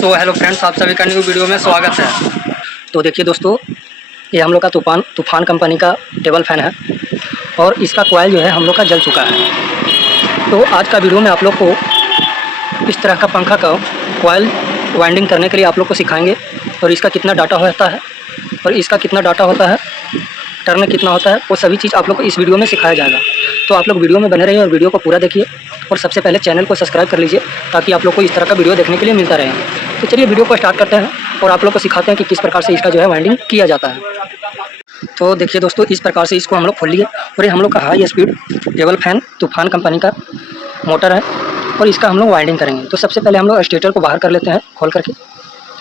So hello friends, आप सभी का न्यू वीडियो में स्वागत है। तो देखिए दोस्तों, ये हम लोग का तूफान कंपनी का टेबल फैन है और इसका कॉइल जो है हम लोग का जल चुका है। तो आज का वीडियो में आप लोग को इस तरह का पंखा का कॉइल वाइंडिंग करने के लिए आप लोग को सिखाएंगे और इसका कितना डाटा होता है और इसका कितना डाटा होता है, टर्न कितना होता है, वो सभी चीज़ आप लोग को इस वीडियो में सिखाया जाएगा। तो आप लोग वीडियो में बने रहिए और वीडियो को पूरा देखिए और सबसे पहले चैनल को सब्सक्राइब कर लीजिए ताकि आप लोग को इस तरह का वीडियो देखने के लिए मिलता रहे। तो चलिए वीडियो को स्टार्ट करते हैं और आप लोग को सिखाते हैं कि किस प्रकार से इसका जो है वाइंडिंग किया जाता है। तो देखिए दोस्तों, इस प्रकार से इसको हम लोग खोल लिए और ये हम लोग का हाई स्पीड टेबल फैन तूफान कंपनी का मोटर है और इसका हम लोग वाइंडिंग करेंगे। तो सबसे पहले हम लोग स्टेटर को बाहर कर लेते हैं खोल करके।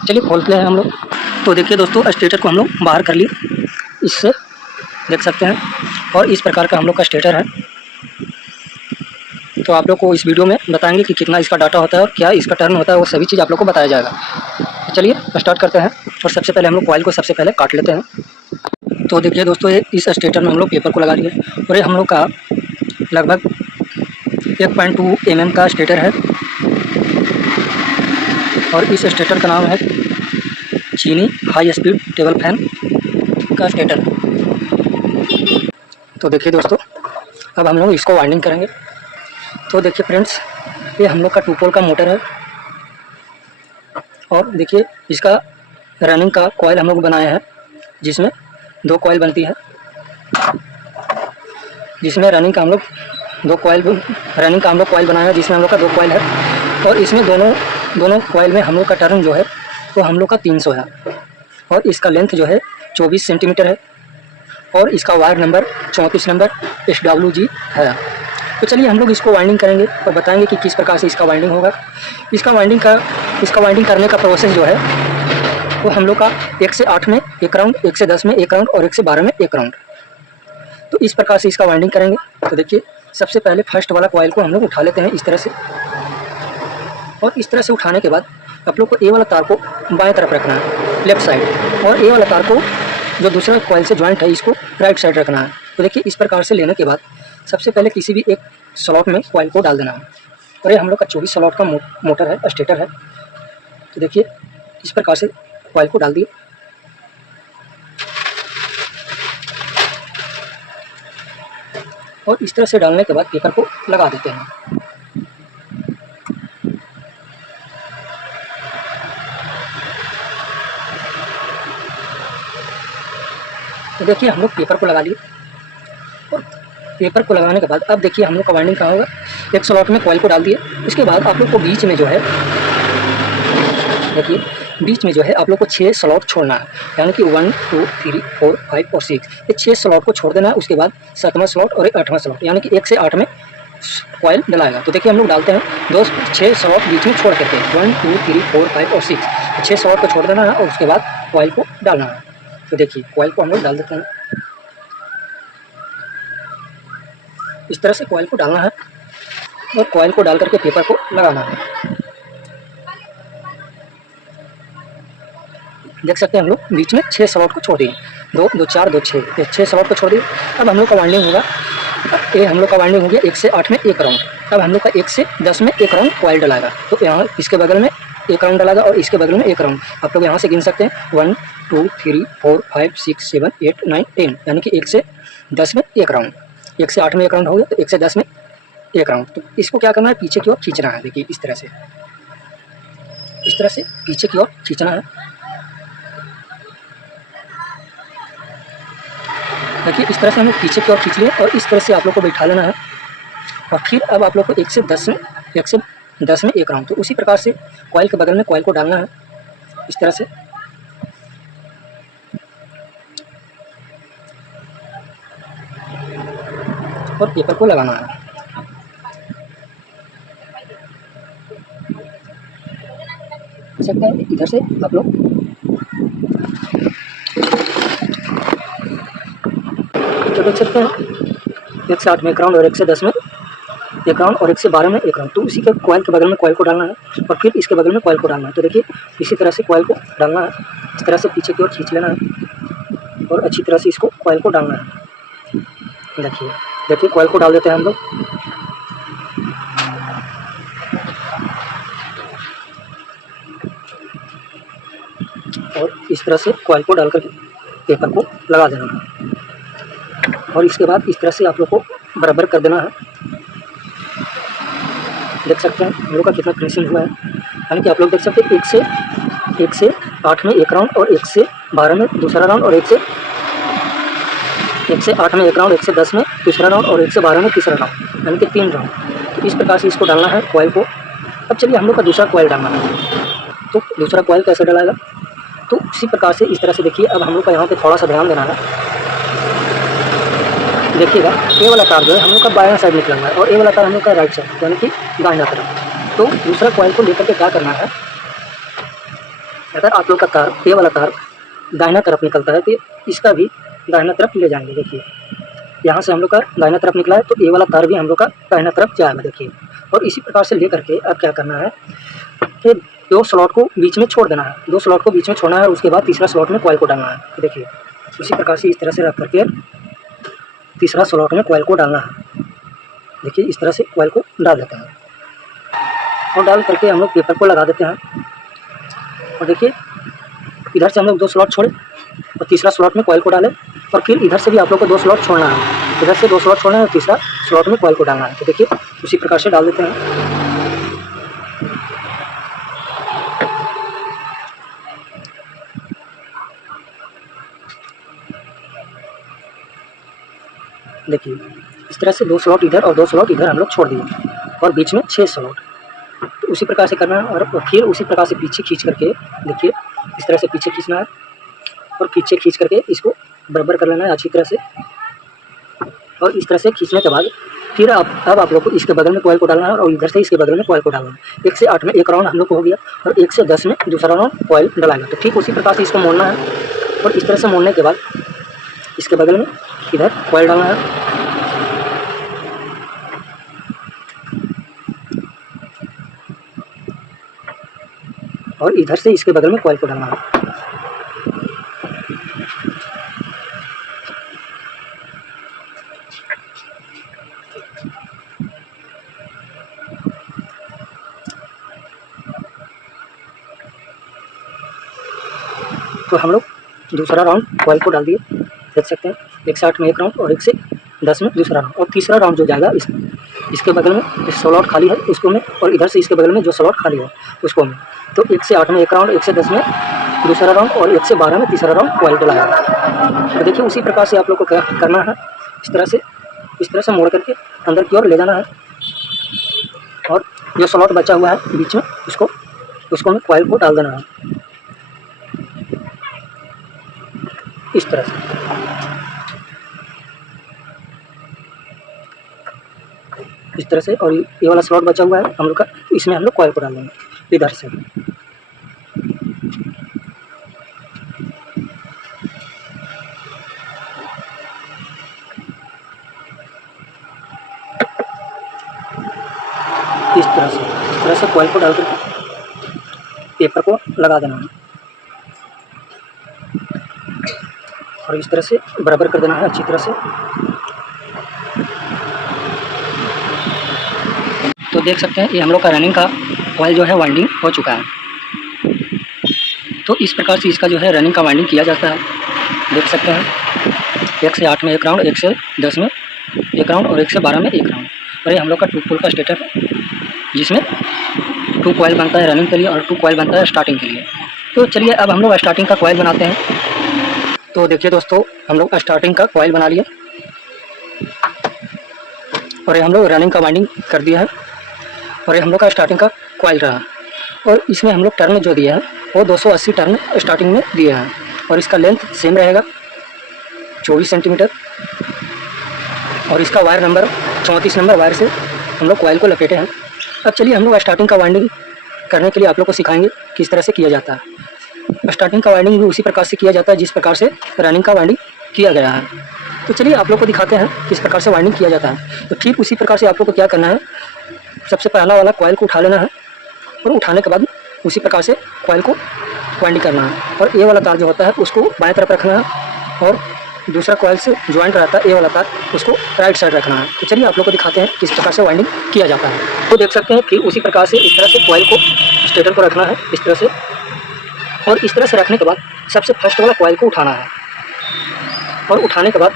चलिए खोलते हैं हम लोग। तो देखिए दोस्तों, स्टेटर को हम लोग बाहर कर लिए, इससे देख सकते हैं। और इस प्रकार का हम लोग का स्टेटर है। तो आप लोग को इस वीडियो में बताएंगे कि कितना इसका डाटा होता है और क्या इसका टर्न होता है, वो सभी चीज़ आप लोग को बताया जाएगा। तो चलिए स्टार्ट करते हैं और सबसे पहले हम लोग कॉइल को सबसे पहले काट लेते हैं। तो देखिए दोस्तों, ये इस स्टेटर में हम लोग पेपर को लगा लिए और ये हम लोग का लगभग 1.2 mm का स्टेटर है और इस स्टेटर का नाम है चीनी हाई स्पीड टेबल फैन का स्टेटर। तो देखिए दोस्तों, अब हम लोग इसको वाइंडिंग करेंगे। तो देखिए फ्रेंड्स, ये हम लोग का 2 पोल का मोटर है और देखिए इसका रनिंग का कॉइल हम लोग बनाया है, जिसमें 2 कॉइल बनती है, जिसमें रनिंग का हम लोग कॉइल बनाया है, जिसमें हम लोग का 2 कॉइल है और इसमें दोनों कॉइल में हम लोग का टर्न जो है वो हम लोग का 300 है और इसका लेंथ जो है 24 सेंटीमीटर है और इसका वायर नंबर 34 नंबर SWG है। तो चलिए हम लोग इसको वाइंडिंग करेंगे और बताएंगे कि किस प्रकार से इसका वाइंडिंग होगा। इसका वाइंडिंग करने का प्रोसेस जो है वो हम लोग का 1 से 8 में 1 राउंड, 1 से 10 में 1 राउंड और 1 से 12 में 1 राउंड। तो इस प्रकार से इसका वाइंडिंग करेंगे। तो देखिए सबसे पहले फर्स्ट वाला कॉइल को हम लोग उठा लेते हैं इस तरह से, और इस तरह से उठाने के बाद आप लोग को ए वाला तार को बाएं तरफ रखना है, लेफ्ट साइड, और ए वाला तार को जो दूसरा कॉइल से ज्वाइंट है इसको राइट साइड रखना है। तो देखिए इस प्रकार से लेने के बाद सबसे पहले किसी भी एक स्लॉट में कॉइल को डाल देना है और ये हम लोग का 24 स्लॉट का मोटर है, स्टेटर है। तो देखिए इस प्रकार से कॉइल को डाल दिए और इस तरह से डालने के बाद पेपर को लगा देते हैं। तो देखिए हम लोग पेपर को लगा लिए और पेपर को लगाने के बाद अब देखिए हम लोग का वाइंडिंग कहाँ होगा। एक स्लॉट में कॉइल को डाल दिए, उसके बाद आप लोग को बीच में जो है, देखिए बीच में जो है आप लोग को 6 स्लॉट छोड़ना है, यानी कि 1 2 3 4 5 और 6, ये 6 स्लॉट को छोड़ देना है। उसके बाद 7वां स्लॉट और 8वां स्लॉट, यानी कि 1 से 8 में कॉइल डलाएगा। तो देखिए हम लोग डालते हैं 6 स्लॉट बीच में छोड़ करके 1 2 3 4 5 और 6, 6 स्लॉट को छोड़ देना है और उसके बाद कॉइल को डालना है। तो देखिए कॉइल को हम लोग डाल देते हैं, इस तरह से कॉइल को डालना है और कॉइल को डाल करके पेपर को लगाना है। देख सकते हैं हम लोग बीच में 6 स्लॉट को छोड़ दिए, 2 2 4 2 6, ये 6 स्लॉट को छोड़ दिए। अब हम लोग का वाइंडिंग होगा, ये हम लोग का वाइंडिंग हो गया 1 से 8 में 1 राउंड। अब हम लोग का 1 से 10 में 1 राउंड कॉइल डलाएगा। तो यहाँ इसके बगल में 1 राउंड डलाएगा और इसके बगल में 1 राउंड। आप लोग यहाँ से गिन सकते हैं 1 2 3 4 5 6 7 8 9 10, यानी कि 1 से 10 में 1 राउंड। 1 से 8 में 1 राउंड हो गया, तो 1 से 10 में 1 राउंड। तो इसको क्या करना है, पीछे की ओर खींचना है। देखिए इस तरह से पीछे की ओर खींचना है। देखिए इस तरह से हम लोग पीछे की ओर खींच लिए और इस तरह से आप लोग को बैठा लेना है और फिर अब आप लोग को 1 से 10 में 1 राउंड। तो उसी प्रकार से कॉइल के बगल में कॉइल को डालना है इस तरह से, और पेपर को लगाना है। देख सकते हैं इधर से आप लोग तो देख सकते हैं 1 से 8 में 1 राउंड और 1 से 10 में 1 राउंड और 1 से 12 में 1 राउंड। तो उसी के कॉइल के बगल में कॉइल को डालना है और फिर इसके बगल में कॉइल को डालना है। तो देखिए इसी तरह से कॉइल को डालना है, इस तरह से पीछे की ओर खींच लेना है और अच्छी तरह से इसको कॉइल को डालना है। देखिए कॉइल को डाल देते हैं हम लोग। और इस तरह से कॉइल को डाल कर पेपर को लगा देना है। और इसके बाद इस तरह से आप लोग को बराबर कर देना है। देख सकते हैं हम लोग का कितना फिनिशिंग हुआ है। यानी कि आप लोग देख सकते हैं 1 से 8 में एक राउंड, और 1 से 12 में दूसरा राउंड, और 1 से 8 में एक राउंड, 1 से 10 में दूसरा राउंड, और 1 से 12 में तीसरा राउंड, यानी कि 3 राउंड। तो इस प्रकार से इसको डालना है कॉइल को। अब चलिए हम लोग का दूसरा कॉइल डालना है। तो दूसरा कॉइल कैसे डालेगा, तो उसी प्रकार से इस तरह से देखिए। अब हम लोग का यहाँ पे थोड़ा सा ध्यान देना है। देखिएगा ये वाला तार जो है हम लोग का बायां साइड निकला हुआ है, और ये वाला तार हम लोग का राइट साइड यानी कि दाहिना तरफ। तो दूसरा कॉइल को लेकर के क्या करना है, अगर आप लोग का तार ये वाला तार दाहिना तरफ निकलता है तो इसका भी दाहिना तरफ ले जाएंगे। देखिए यहाँ से हम लोग का दाहिना तरफ निकला है, तो ये वाला तार भी हम लोग का दाहिना तरफ जाएगा। देखिए, और इसी प्रकार से ले करके अब क्या करना है कि 2 स्लॉट को बीच में छोड़ देना है। 2 स्लॉट को बीच में छोड़ना है, और उसके बाद तीसरा स्लॉट में कॉइल को डालना है। तो देखिए उसी प्रकार से इस तरह से रख करके तीसरा स्लॉट में कॉइल को डालना है। देखिए इस तरह से कॉइल को डाल देते हैं, और डाल करके हम लोग पेपर को लगा देते हैं। और देखिए इधर से हम लोग 2 स्लॉट छोड़े और तीसरा स्लॉट में कॉइल को डालें, और फिर इधर से भी आप लोग को 2 स्लॉट छोड़ना है। इधर से 2 स्लॉट छोड़ना है और तीसरा स्लॉट में कॉइल को डालना है। तो देखिए उसी प्रकार से डाल देते हैं। देखिए इस तरह से 2 स्लॉट इधर और 2 स्लॉट इधर हम लोग छोड़ दिए, और बीच में 6 स्लॉट। तो उसी प्रकार से करना है, और फिर उसी प्रकार से पीछे खींच करके देखिए इस तरह से पीछे खींचना है, और पीछे खींच करके इसको बराबर कर लेना है अच्छी तरह से। और इस तरह से खींचने के बाद फिर अब आप लोग को इसके बगल में कॉइल को डालना है, और इधर से इसके बगल में कॉइल को डालना है। 1 से 8 में एक राउंड हम लोग को हो गया, और 1 से 10 में दूसरा राउंड कॉइल डलाएगा। तो ठीक उसी प्रकार से इसको मोड़ना है, और इस तरह से मोड़ने के बाद इसके बगल में इधर कॉइल डालना है, और इधर से इसके बगल में कॉइल को डालना है। तो हम लोग दूसरा राउंड कॉइल को डाल दिए। देख सकते हैं 1 से 8 में एक राउंड, और 1 से 10 में दूसरा राउंड, और तीसरा राउंड जो जाएगा इसके बगल में जो स्लॉट खाली है उसको में, और इधर से इसके बगल में जो स्लॉट खाली है उसको में। तो 1 से 8 में एक राउंड, 1 से 10 में दूसरा राउंड, और 1 से 12 में तीसरा राउंड कॉइल डलाएगा। तो देखिए उसी प्रकार से आप लोग को क्या करना है, इस तरह से मोड़ करके अंदर की ओर ले जाना है, और जो स्लॉट बचा हुआ है बीच में उसको में कॉइल को डाल देना है इस तरह से। इस तरह से, और ये वाला स्लॉट बचा हुआ है हम लोग का, इसमें हम लोग कॉइल को डाल देंगे इधर से। इस तरह से कॉइल को डाल कर पेपर को लगा देना है, और इस तरह से बराबर कर देना है अच्छी तरह से। तो देख सकते हैं ये हम लोग का रनिंग का कॉइल जो है वाइंडिंग हो चुका है। तो इस प्रकार से इसका जो है रनिंग का वाइंडिंग किया जाता है। देख सकते हैं 1 से 8 में एक राउंड, 1 से 10 में एक राउंड, और 1 से 12 में एक राउंड। और ये हम लोग का 2 पोल का स्टेटर है, जिसमें 2 कॉइल बनता है रनिंग के लिए, और 2 कॉइल बनता है स्टार्टिंग के लिए। तो चलिए अब हम लोग स्टार्टिंग का कॉइल बनाते हैं। तो देखिए दोस्तों हम लोग स्टार्टिंग का कॉइल बना लिए, और ये हम लोग रनिंग का वाइंडिंग कर दिया है, और ये हम लोग का स्टार्टिंग का कॉइल रहा। और इसमें हम लोग टर्न जो दिया है वो 280 टर्न स्टार्टिंग में दिए हैं, और इसका लेंथ सेम रहेगा 24 सेंटीमीटर, और इसका वायर नंबर 34 नंबर वायर से हम लोग कॉइल को लपेटे हैं। अब चलिए हम लोग स्टार्टिंग का वाइंडिंग करने के लिए आप लोग को सिखाएंगे किस तरह से किया जाता है। स्टार्टिंग का वाइंडिंग भी उसी प्रकार से किया जाता है जिस प्रकार से रनिंग का वाइंडिंग किया गया है। तो चलिए आप लोग को दिखाते हैं किस प्रकार से वाइंडिंग किया जाता है। तो ठीक उसी प्रकार से आप लोग को क्या करना है, सबसे पहला वाला कॉइल को उठा लेना है, और उठाने के बाद उसी प्रकार से कॉइल को वाइंडिंग करना है, और ये वाला तार जो होता है उसको बाएं तरफ रखना है, और दूसरा कॉइल से ज्वाइंट रहता है ये वाला तार उसको राइट साइड रखना है। तो चलिए आप लोग को दिखाते हैं किस प्रकार से वाइंडिंग किया जाता है। तो देख सकते हैं फिर उसी प्रकार से इस तरह से कॉइल को स्टेटर को रखना है इस तरह से, और इस तरह से रखने के बाद सबसे फर्स्ट वाला कॉइल को उठाना है, और उठाने के बाद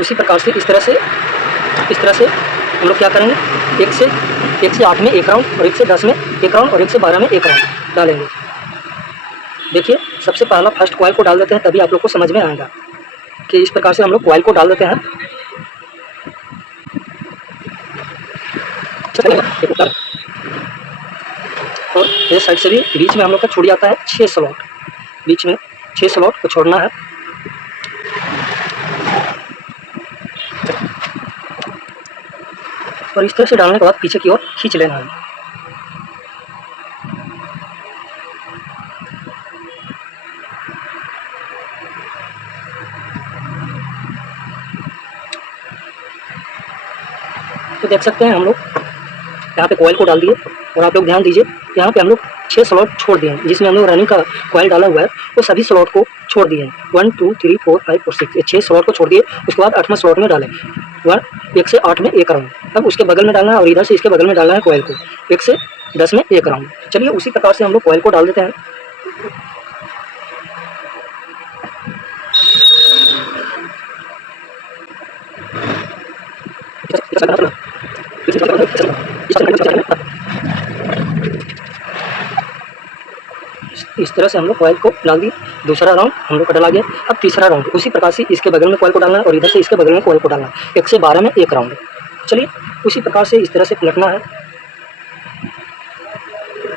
उसी प्रकार से इस तरह से हम लोग क्या करेंगे, 1 से 8 में 1 राउंड, और 1 से 10 में 1 राउंड, और 1 से 12 में 1 राउंड डालेंगे। देखिए सबसे पहला फर्स्ट कॉइल को डाल देते हैं, तभी आप लोग को समझ में आएगा कि इस प्रकार से हम लोग कॉइल को डाल देते हैं। और ये साइड से भी बीच में हम लोग का छोड़ जाता है 6 स्लॉट, बीच में 6 स्लॉट को छोड़ना है। और इस तरह से डालने के बाद पीछे की ओर खींच लेना है। तो देख सकते हैं हम लोग यहाँ पे कॉइल को डाल दिए, और आप लोग ध्यान दीजिए यहाँ पे हम लोग 6 स्लॉट छोड़ दिए हैं, जिसमें हम लोग रनिंग का कॉइल डाला हुआ है वो सभी स्लॉट को छोड़ दिए हैं। 1 2 3 4 5 और 6, 6 स्लॉट को छोड़ दिए। उसके बाद 8वें स्लॉट में डालें 1 से 8 में 1 राउंड। अब उसके बगल में डालना है, और इधर से इसके बगल में डालना है कॉइल को 1 से 10 में 1 राउंड। चलिए उसी प्रकार से हम लोग कॉइल को डाल देते हैं। इस तरह से हम लोग कॉइल को डाल दिए। दूसरा राउंड हम लोग का डाला गया। अब तीसरा राउंड उसी प्रकार से इसके बगल में कॉइल को डालना है, और इधर से इसके बगल में कॉइल को डालना है। 1 से 12 में 1 राउंड। चलिए उसी प्रकार से इस तरह से पलटना है,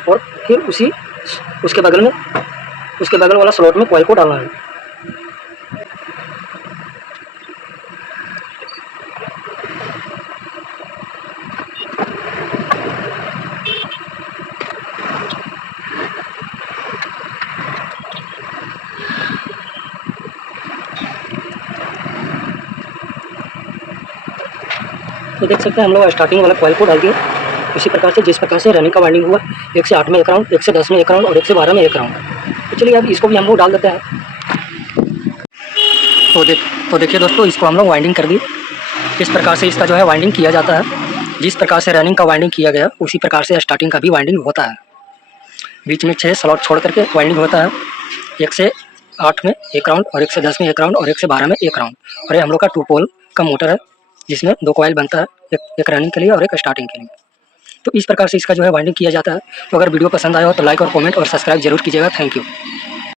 और फिर उसके बगल वाला स्लॉट में कॉइल को डालना है। तो देख सकते हैं हम लोग स्टार्टिंग वाला कॉइल को डाल दिए उसी प्रकार से, जिस प्रकार से रनिंग का वाइंडिंग हुआ। 1 से 8 में 1 राउंड, 1 से 10 में 1 राउंड, और 1 से 12 में 1 राउंड। तो चलिए अब इसको भी हम लोग डाल देते हैं। तो देखिए दोस्तों, इसको हम लोग वाइंडिंग कर दिए। इस प्रकार से इसका जो है वाइंडिंग किया जाता है। जिस प्रकार से रनिंग का वाइंडिंग किया गया उसी प्रकार से स्टार्टिंग का भी वाइंडिंग होता है। बीच में 6 स्लॉट छोड़ करके वाइंडिंग होता है। 1 से 8 में 1 राउंड, और 1 से 10 में 1 राउंड, और 1 से 12 में 1 राउंड। और ये हम लोग का 2 पोल का मोटर है, जिसमें 2 कॉइल बनता है, एक रनिंग के लिए और एक स्टार्टिंग के लिए। तो इस प्रकार से इसका जो है वाइंडिंग किया जाता है। तो अगर वीडियो पसंद आया हो तो लाइक और कमेंट और सब्सक्राइब जरूर कीजिएगा। Thank you.